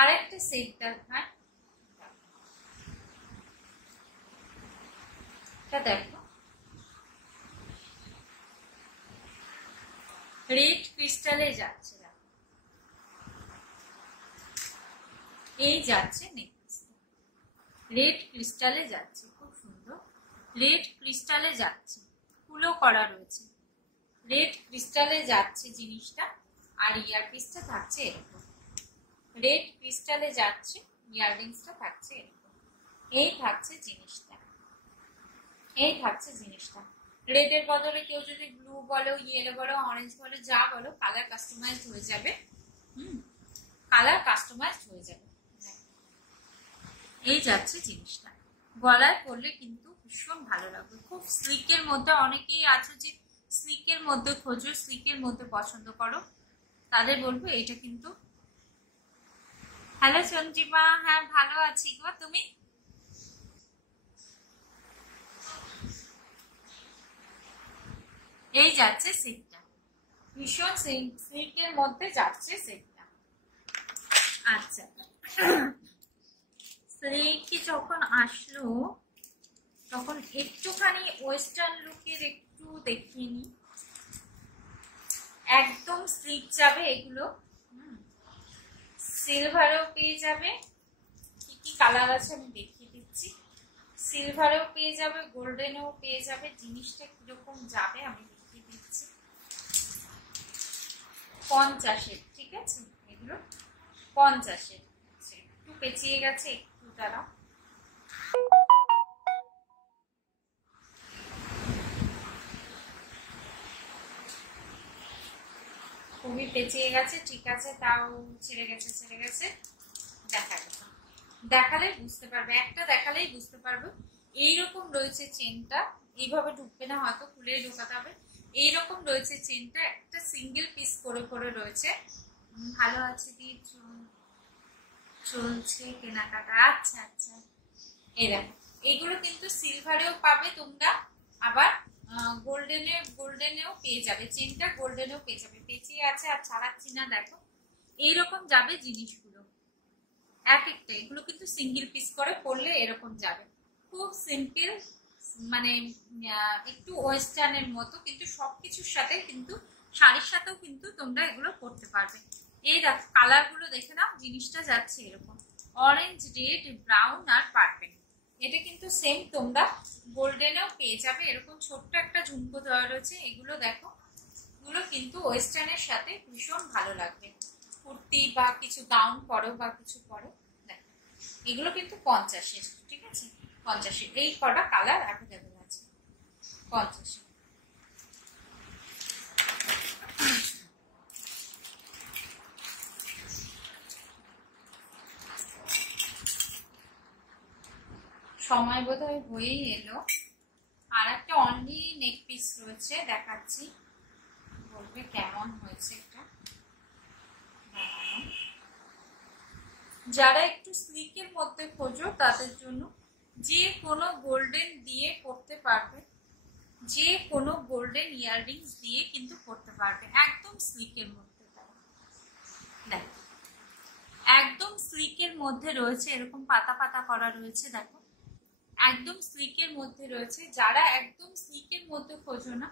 আরেকটা সেট দেখায়, দেখো রেড ক্রিস্টালে যাচ্ছে, এই যাচ্ছে নেকলেস, রেড ক্রিস্টালে যাচ্ছে, খুব সুন্দর রেড ক্রিস্টালে যাচ্ছে, ফুলও করা রয়েছে, রেড ক্রিস্টালে যাচ্ছে জিনিসটা। আর ইয়ারপিসটা থাকছে এরকম, রেড ক্রিস্টালে যাচ্ছে, ইয়াররিংসটা থাকছে এরকম। এই থাকছে জিনিসটা, এই থাকছে জিনিসটা। রেডের বদলে কেউ যদি ব্লু বলো, ইয়েলো বলো, অরেঞ্জ বলো, যা বলো, কালার কাস্টমাইজড হয়ে যাবে। কালার কাস্টমাইজড হয়ে যাবে। এই যাচ্ছে জিনিসটা, গলায় পরলে কিন্তু ভীষণ ভালো লাগবে, খুব স্লিকের মধ্যে। অনেকেই আছে যে স্লিকের মধ্যে খোঁজো, স্লিকের মধ্যে পছন্দ করো, তাদের বলবো এটা কিন্তু। হ্যালো সঞ্জীবা, হ্যাঁ ভালো আছি গো, তুমি? এই যাচ্ছে সিল্কটা, ভীষণ সিল্কের মধ্যে যাচ্ছে সিল্কটা। আচ্ছা, সিল্ক যখন আসলো তখন একটুখানি ওয়েস্টার্ন লুকের একটু দেখিয়ে নি। একদম সিল্ক যাবে এগুলো, সিলভারেও পেয়ে যাবে, কি কি কালার আছে আমি দেখিয়ে দিচ্ছি। সিলভারেও পেয়ে যাবে, গোল্ডেনেও পেয়ে যাবে, জিনিসটা কিরকম যাবে আমি দেখিয়ে দিচ্ছি। 50-এর, ঠিক আছে, এগুলো 50-এর। একটু পেঁচিয়ে গেছে, একটু দাঁড়াও। খুবই পেঁচিয়ে গেছে, ঠিক আছে, তাও ছেড়ে গেছে। দেখালেই বুঝতে পারবে, একটা দেখালেই বুঝতে পারবে। এইরকম রয়েছে চেনটা, এইভাবে ঢুকবে না, হয়তো খুলেই ঢোকাতে হবে। এইরকম রয়েছে চেনটা, একটা সিঙ্গেল পিস করে রয়েছে। ভালো আছে কি চলছে কেনাকাটা? আচ্ছা, এই দেখো, এইগুলো কিন্তু সিলভারেও পাবে তোমরা, আবার গোল্ডেনেও পেয়ে যাবে। চেনটা গোল্ডেনেও পেয়ে যাবে। পেঁচিয়ে আছে আর ছাড়াচ্ছি না, দেখো এইরকম যাবে জিনিসগুলো এক একটা। এগুলো কিন্তু সিঙ্গেল পিস করে পরলে এরকম যাবে, খুব সিম্পল, মানে একটু ওয়েস্টার্নের মতো, কিন্তু সবকিছুর সাথে কিন্তু শাড়ির সাথেও কিন্তু তোমরা এগুলো করতে পারবে। এই দেখো কালার গুলো দেখে নাও, জিনিসটা যাচ্ছে এরকম অরেঞ্জ, রেড, ব্রাউন আর পার্পল। এটা কিন্তু সেম তোমরা গোল্ডেনেও পেয়ে যাবে। এরকম ছোট্ট একটা ঝুমকো দেওয়া রয়েছে। এগুলো দেখো, এগুলো কিন্তু ওয়েস্টার্নের সাথে ভীষণ ভালো লাগবে, কুর্তি বা কিছু গাউন পরো বা কিছু পরো। দেখো এগুলো কিন্তু 50-এর, ঠিক আছে, 50-এর। এই কটা কালার অ্যাভেলেবেল আছে 50-এর। সময় বোধহয় হয়েই এলো। আর একটা অনলি নেক পিস রয়েছে, দেখাচ্ছি, বলবে কেমন হয়েছে এটা। যারা একটু স্লিকের মধ্যে খোঁজো তাদের জন্য যে কোনো গোল্ডেন দিয়ে পরতে পারবে, যে কোনো গোল্ডেন ইয়াররিংস দিয়ে কিন্তু পরতে পারবে, একদম স্লিকের মধ্যে। দেখো একদম স্লিকের মধ্যে রয়েছে, এরকম পাতা পাতা করা রয়েছে, দেখো একদম স্লিকের মধ্যে রয়েছে। যারা একদম স্লিকের মধ্যে খোঁজো না,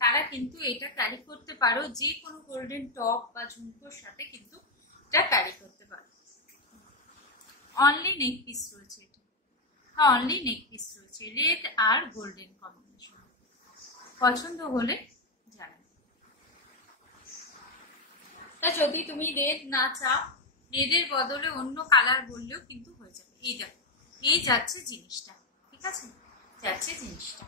তারা কিন্তু এটা ক্যারি করতে পারো, যে কোনো গোল্ডেন টপ বা ঝুমকোর সাথে কিন্তু এটা ক্যারি করতে পারো। অনলি নেক পিস রয়েছে এটা, হ্যাঁ অনলি নেক পিস রয়েছে, রেড আর গোল্ডেন কম্বিনেশন। পছন্দ হলে জানাবে। তা যদি তুমি রেড না চাও, রেডের বদলে অন্য কালার বললেও কিন্তু হয়ে যাবে। এই দেখো, এই যাচ্ছে জিনিসটা, ঠিক আছে, যাচ্ছে জিনিসটা।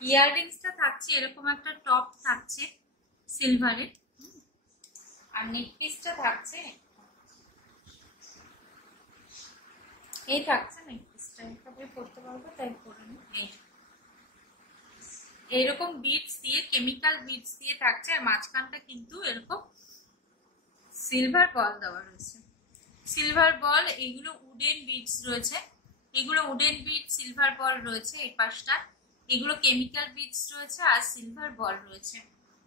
ইয়াররিংসটা থাকছে এরকম একটা টপ থাকছে সিলভারের, আর নেক পিসটা থাকছে এই থাকছে নেক পিসটা। এভাবে পরতে পারবো, তাই পরে নি। এইরকম বিটস দিয়ে, কেমিক্যাল বিটস দিয়ে থাকছে, আর মাঝখানটা কিন্তু এরকম সিলভার বল দেওয়া রয়েছে। সিলভার বল, এগুলো উডেন বিটস রয়েছে, এগুলো উডেন বিট, সিলভার বল রয়েছে এই পাশটা। এগুলো কেমিক্যাল বিটস রয়েছে আর সিলভার বল রয়েছে।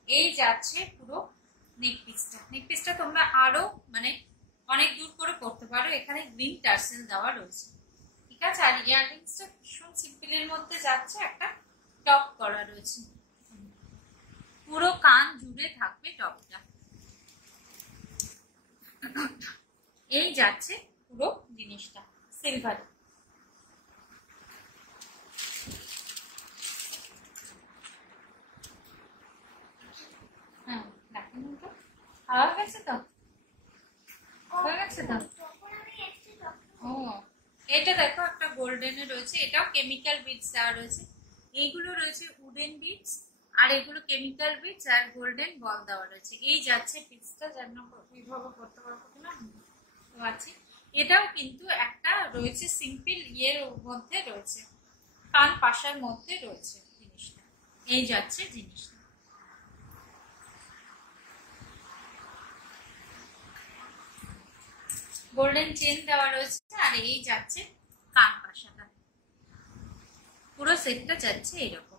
এই যাচ্ছে পুরো নেক পিসটা। নেক পিসটা তোমরা আরো মানে অনেক দূর করে পড়তে পারো, এখানে গ্রিন টার্সেল দেওয়া রয়েছে, ঠিক আছে। আর ইয়াররিংসটা ভীষণ সিম্পলের মধ্যে যাচ্ছে, একটা টপ করা রয়েছে, পুরো কান জুড়ে থাকবে টপটা। এই যাচ্ছে পুরো জিনিসটা সিলভার। হ্যাঁ দেখেন তো, হয়ে গেছে তো, হয়ে গেছে তো। ও এটা দেখো একটা গোল্ডেনে রয়েছে, এটাও কেমিক্যাল বিটস দেওয়া রয়েছে। এইগুলো রয়েছে উডেন বিটস, আর এগুলো কেমিক্যাল বিটস আর গোল্ডেন বল দেওয়া রয়েছে। এই যাচ্ছে পিসটা, যেন এইভাবে করতে পারবো কিনা আছে। এটাও কিন্তু একটা রয়েছে সিম্পল ইয়ের মধ্যে রয়েছে, কান পাশার মধ্যে রয়েছে জিনিসটা। এই যাচ্ছে জিনিসটা, গোল্ডেন চেন দেওয়া রয়েছে, আর এই যাচ্ছে কান পাশাটা। পুরো সেটটা যাচ্ছে এরকম।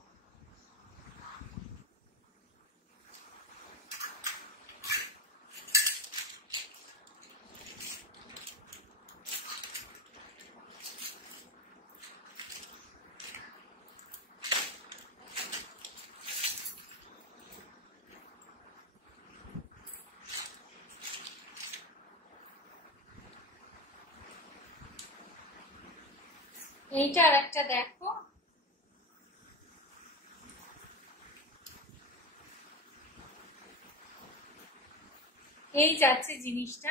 এইটা আর একটা দেখো, এই যাচ্ছে জিনিসটা।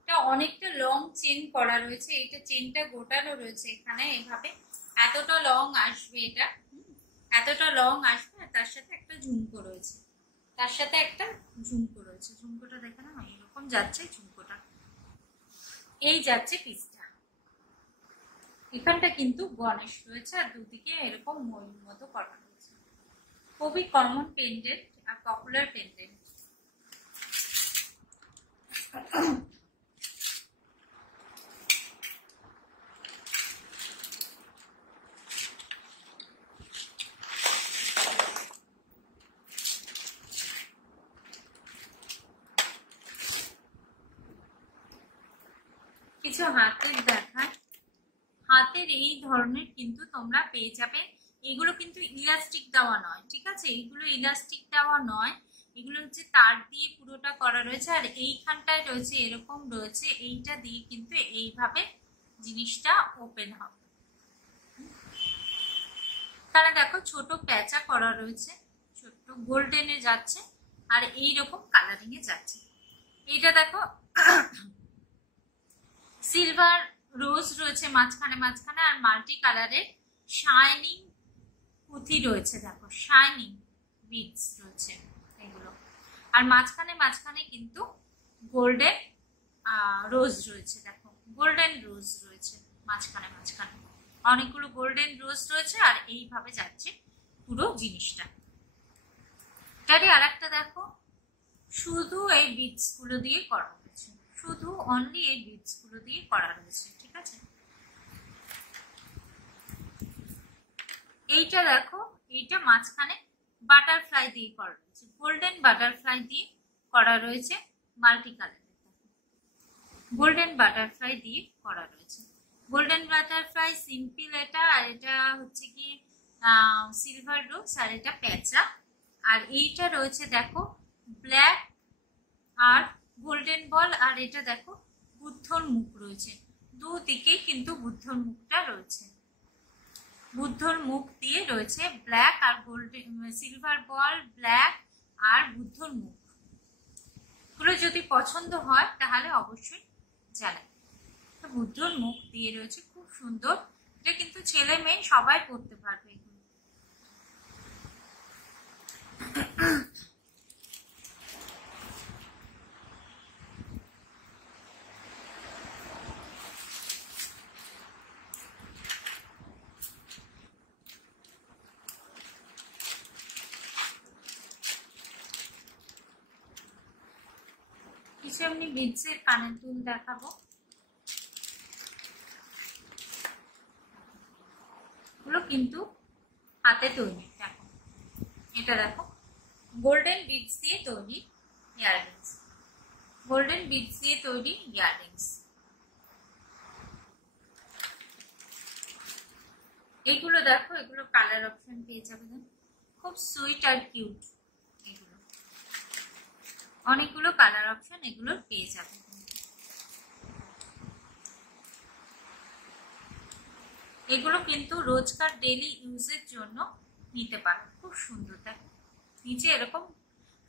এটা অনেকটা লং চেন করা রয়েছে, এটা চেনটা গোটানো রয়েছে এখানে এইভাবে, এতটা লং আসবে এটা, এতটা লং আসবে। আর তার সাথে একটা ঝুমকো রয়েছে, তার সাথে একটা ঝুমকো রয়েছে। ঝুমকোটা দেখে না, এরকম যাচ্ছে ঝুমকোটা, এই যাচ্ছে পিসটা। এখানটা কিন্তু গণেশ রয়েছে আর দুদিকে এরকম ময়ূর মতো করা রয়েছে। খুবই common pendant are popular pendant. কিছু হাতের দেখায়, হাতের এই ধরনের কিন্তু তোমরা পেয়ে যাবে। এগুলো কিন্তু ইলাস্টিক দেওয়া নয়, ঠিক আছে, এইগুলো ইলাস্টিক দেওয়া নয়, এগুলো হচ্ছে তার দিয়ে পুরোটা করা রয়েছে। আর এইখানটায় রয়েছে এরকম রয়েছে, এইটা দিয়ে কিন্তু এইভাবে জিনিসটা ওপেন হবে। তাহলে দেখো ছোট প্যাঁচা করা রয়েছে, ছোট্ট গোল্ডেনে যাচ্ছে আর এইরকম কালারিং এ যাচ্ছে। এইটা দেখো সিলভার রোজ রয়েছে মাঝখানে মাঝখানে, আর মাল্টি কালারের শাইনিং পুঁথি রয়েছে, দেখো শাইনিং বিডস রয়েছে এগুলো। আর মাঝখানে মাঝখানে কিন্তু গোল্ডেন রোজ রয়েছে, দেখো গোল্ডেন রোজ রয়েছে মাঝখানে মাঝখানে, অনেকগুলো গোল্ডেন রোজ রয়েছে। আর এইভাবে যাচ্ছে পুরো জিনিসটা। এটারই আর একটা দেখো, শুধু এই বিটস গুলো দিয়ে করা রয়েছে, শুধু অনলি এই বিটস গুলো দিয়ে করা রয়েছে, ঠিক আছে। এইটা দেখো, এইটা মাঝখানে বাটারফ্লাই দিয়ে করা রয়েছে, গোল্ডেন বাটারফ্লাই দিয়ে করা রয়েছে, মাল্টি কালারের, গোল্ডেন বাটারফ্লাই দিয়ে করা রয়েছে। গোল্ডেন বাটারফ্লাই সিম্পল এটা, আর এটা হচ্ছে কি সিলভার রোজ, আর এটা প্যাঁচা। আর এইটা রয়েছে দেখো ব্ল্যাক আর গোল্ডেন বল। আর এটা দেখো বুদ্ধর মুখ রয়েছে, দুদিকেই কিন্তু বুদ্ধর মুখটা রয়েছে, বুদ্ধর মুখ দিয়ে রয়েছে ব্ল্যাক আর গোল্ডেন, সিলভার বল, ব্ল্যাক আর বুদ্ধর মুখ। এগুলো যদি পছন্দ হয় তাহলে অবশ্যই জানাই। বুদ্ধর মুখ দিয়ে রয়েছে, খুব সুন্দর। এটা কিন্তু ছেলে মেয়ে সবাই পড়তে পারবে এগুলো। কিছু এমনি বিটসের কানের দুল দেখাবো, এগুলো কিন্তু হাতে তৈরি। দেখো এটা দেখো গোল্ডেন বিটস দিয়ে তৈরি ইয়াররিংস, গোল্ডেন বিটস দিয়ে তৈরি ইয়াররিংস। এইগুলো দেখো, এগুলো কালার অপশন পেয়ে যাবে, খুব সুইট আর কিউট। এগুলো অনেকগুলো কালার অপশন এগুলো পেয়ে যাবে। এগুলো কিন্তু রোজকার ডেইলি ইউজের জন্য নিতে পারো, খুব সুন্দর। দেখো নিচে এরকম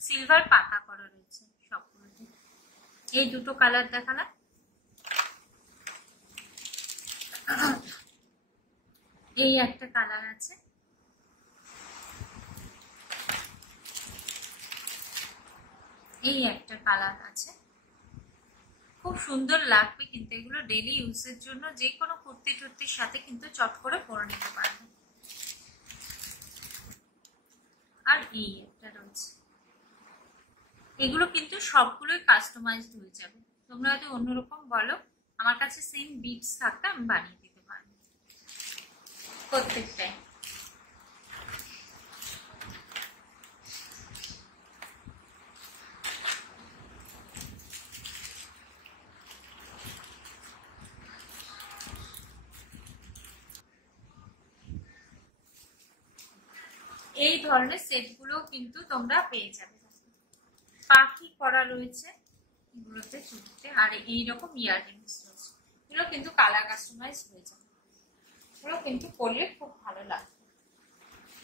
সিলভার পাতা করা রয়েছে সবগুলোতে। এই দুটো কালার দেখালাম। এই একটা কালার আছে, এই একটা কালার আছে, খুব সুন্দর লাগবে কিন্তু এগুলো ডেইলি ইউজের জন্য, যে কোনো কুর্তি টুর্তির সাথে কিন্তু চট করে পরে নিতে পারবে। আর এই একটা রয়েছে, এগুলো কিন্তু সবগুলোই কাস্টমাইজড হয়ে যাবে। তোমরা যদি অন্যরকম বলো, আমার কাছে সেম বিটস থাকতে আমি বানিয়ে দিতে পারবো প্রত্যেকটাই। এই ধরনের সেটগুলো কিন্তু তোমরা পেয়ে যাবে, পাখি করা রয়েছে এগুলোতে চুড়িতে, আর এইরকম ইয়াররিংস রয়েছে, এগুলো কিন্তু কালার কাস্টমাইজ হয়ে যাবে। এগুলো কিন্তু পরলে খুব ভালো লাগবে।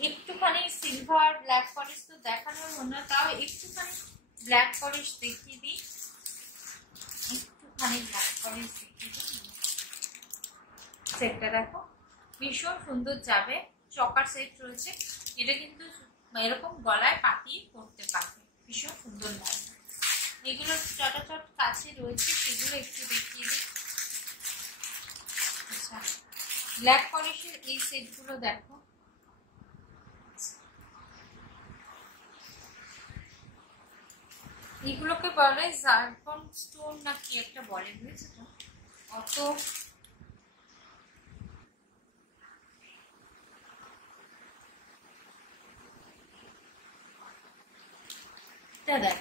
একটুখানি সিলভার ব্ল্যাক পলিশ তো দেখানোর মনে, তাও একটুখানি ব্ল্যাক পলিশ দেখিয়ে দিই, একটুখানি ব্ল্যাক পলিশ দেখিয়ে দিই। সেটটা দেখো ভীষণ সুন্দর যাবে, চকার সেট রয়েছে। এটা কিন্তু এরকম গলায় পাতিয়ে পরতে পারবে, ভীষণ সুন্দর লাগবে। এগুলো চটাচট কাছে রয়েছে, সেগুলো একটু দেখিয়ে দিই। আচ্ছা, ব্ল্যাক পলিশের এই সেটগুলো দেখো, এগুলোকে বলে জারকন স্টোন না কি একটা বলে, বুঝেছো তো? অত দেখ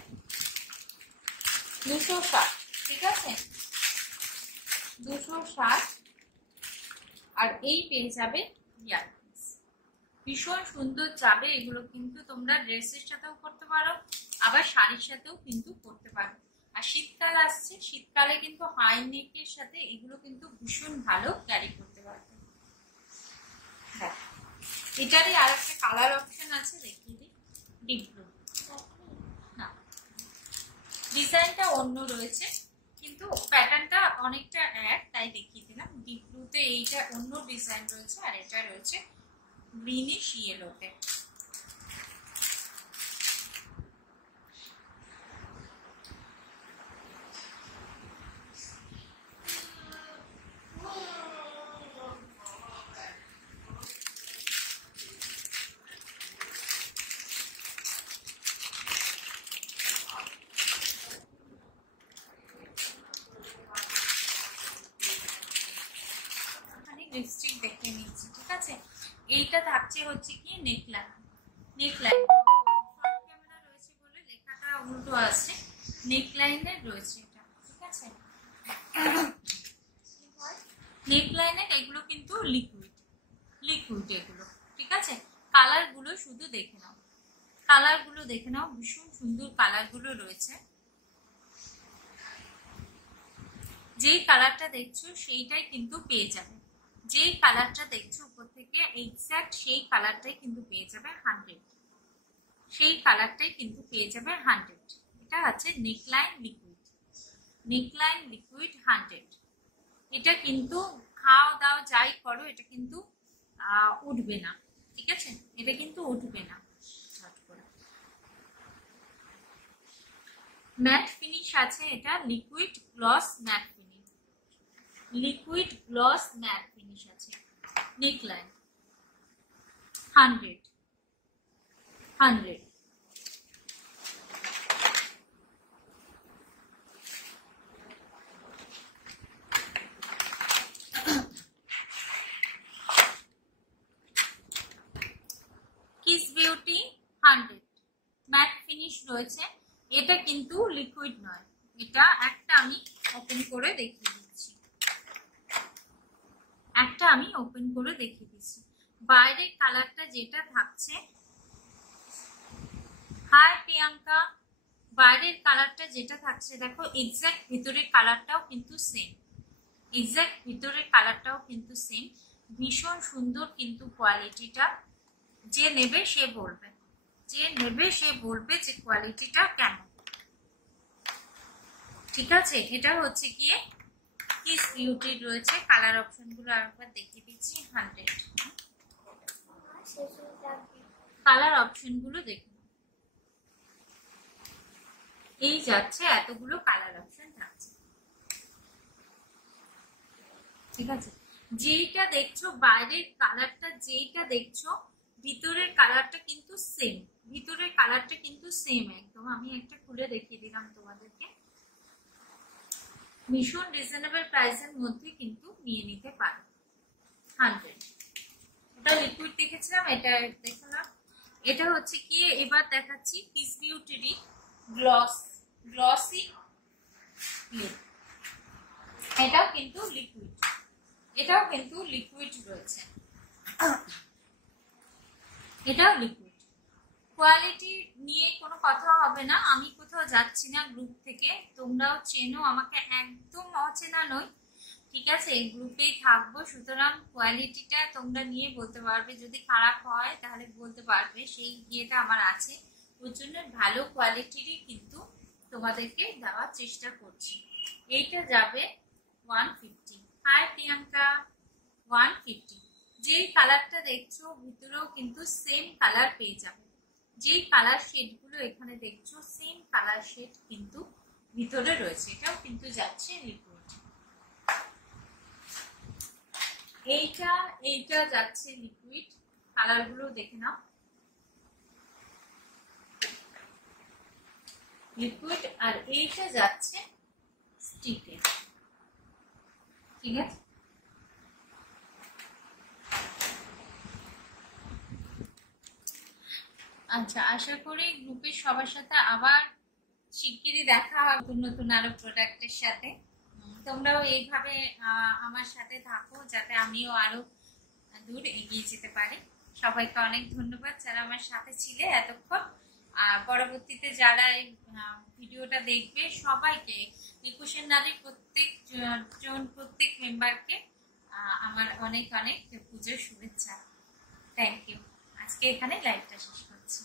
260, ঠিক আছে 260। আর এই পেয়ে যাবে ইয়ারপিস, ভীষণ সুন্দর যাবে। এগুলো কিন্তু তোমরা ড্রেসের সাথেও করতে পারো, আবার শাড়ির সাথেও কিন্তু করতে পারো। আর শীতকাল আসছে, শীতকালে কিন্তু হাই নেকের সাথে এগুলো কিন্তু ভীষণ ভালো ক্যারি করতে পারবে। হ্যাঁ, এটারই আর একটা কালার অপশন আছে, দেখিয়ে দিই। ডিপ ব্লু, না ডিজাইনটা অন্য রয়েছে কিন্তু প্যাটার্নটা অনেকটা এক, তাই দেখিয়ে দিলাম। ডিপ ব্লুতে এইটা অন্য ডিজাইন রয়েছে, আর এটা রয়েছে গ্রিনিশ ইয়েলোতে। লিপস্টিক দেখে নিচ্ছি, ঠিক আছে। এইটা থাকছে হচ্ছে কি নেকলাইন, নেকলাইন ফ্রন্ট ক্যামেরা রয়েছে বলে লেখাটা উল্টো আছে, নেকলাইনের রয়েছে এটা, ঠিক আছে। নেকলাইনের এগুলো কিন্তু লিকুইড, লিকুইড এগুলো, ঠিক আছে। কালার গুলো শুধু দেখে নাও, কালার গুলো দেখে নাও, ভীষণ সুন্দর কালার গুলো রয়েছে। যেই কালারটা দেখছো সেইটাই কিন্তু পেয়ে যাবে, যেই কালারটা দেখছো উপর থেকে এক্স্যাক্ট সেই কালারটাই কিন্তু পেয়ে যাবে 100, সেই কালারটাই কিন্তু পেয়ে যাবে 100। এটা আছে নেকলাইন লিকুইড, নেকলাইন লিকুইড 100। এটা কিন্তু খাওয়া দাওয়া যাই করো এটা কিন্তু উঠবে না, ঠিক আছে, এটা কিন্তু উঠবে না। ম্যাট ফিনিশ আছে, এটা liquid gloss matte finish, liquid gloss matte finish আছে। Neckline 100, 100। Kiss beauty 100, matte finish রয়েছে। এটা কিন্তু লিকুইড নয়, এটা একটা আমি ওপেন করে দেখিয়ে দিচ্ছি, একটা আমি ওপেন করে দেখিয়ে দিচ্ছি। বাইরের কালারটা যেটা থাকছে, হাই প্রিয়াঙ্কা, বাইরের কালারটা যেটা থাকছে দেখো, এক্সাক্ট ভিতরের কালারটাও কিন্তু সেম, এক্সাক্ট ভিতরের কালারটাও কিন্তু সেম। ভীষণ সুন্দর কিন্তু কোয়ালিটিটা, যে নেবে সে বলবে, যে নেবে সে বলবে যে কোয়ালিটিটা কেমন, ঠিক আছে। এটা হচ্ছে গিয়ে কিস বিউটির রয়েছে। কালার অপশন গুলো আরেকবার দেখিয়ে দিচ্ছি। 100 কালার অপশন গুলো দেখুন, এই যাচ্ছে এতগুলো কালার অপশন থাকছে, ঠিক আছে। যেইটা দেখছো বাইরের কালারটা, যেইটা দেখছো ভিতরের কালারটা কিন্তু সেম, ভিতরের কালারটা কিন্তু সেম একদম। আমি একটা খুলে দেখিয়ে দিলাম তোমাদেরকে, ভীষণ রিজনেবল প্রাইসের মধ্যে কিন্তু নিয়ে নিতে পারো। 100, ওটা লিকুইড দেখেছিলাম, এটা দেখলাম। এটা হচ্ছে কি, এবার দেখাচ্ছি কিস বিউটিরই গ্লস, গ্লসি লিপ। এটাও কিন্তু লিকুইড, এটাও কিন্তু লিকুইড রয়েছে, এটাও লিকুইড। কোয়ালিটি নিয়ে কোনো কথা হবে না, আমি কোথাও যাচ্ছি না গ্রুপ থেকে, তোমরাও চেনো আমাকে, একদম অচেনা নই, ঠিক আছে, এই গ্রুপেই থাকবো, সুতরাং কোয়ালিটিটা তোমরা নিয়ে বলতে পারবে, যদি খারাপ হয় তাহলে বলতে পারবে, সেই ইয়েটা আমার আছে। ওর জন্য ভালো কোয়ালিটিরই কিন্তু তোমাদেরকে দেওয়ার চেষ্টা করছি। এইটা যাবে 150। হাই প্রিয়াঙ্কা, 150। যেই কালারটা দেখছো ভিতরেও কিন্তু সেম কালার পেয়ে যাবে, যেই কালার শেডগুলো এখানে দেখছো সেম কালার শেড কিন্তু ভিতরে রয়েছে। এটাও কিন্তু যাচ্ছে লিকুইড। এইটা যাচ্ছে লিকুইড, কালারগুলো দেখে নাও, লিকুইড। আর এইটা যাচ্ছে স্টিকে। ঠিক আছে, আচ্ছা, আশা করি গ্রুপের সবার সাথে আবার শিগগিরই দেখা হবে নতুন নতুন আরো প্রোডাক্টের সাথে। তোমরাও এইভাবে আমার সাথে থাকো, যাতে আমিও আরো দূর এগিয়ে যেতে পারি। সবাইকে অনেক ধন্যবাদ যারা আমার সাথে ছিলে এতক্ষণ। আর পরবর্তীতে যারা এই ভিডিওটা দেখবে সবাইকে, 21 নারীর প্রত্যেক মেম্বারকে আমার অনেক অনেক পুজোর শুভেচ্ছা। Thank you. আজকে এখানে লাইভটা শেষ করছি।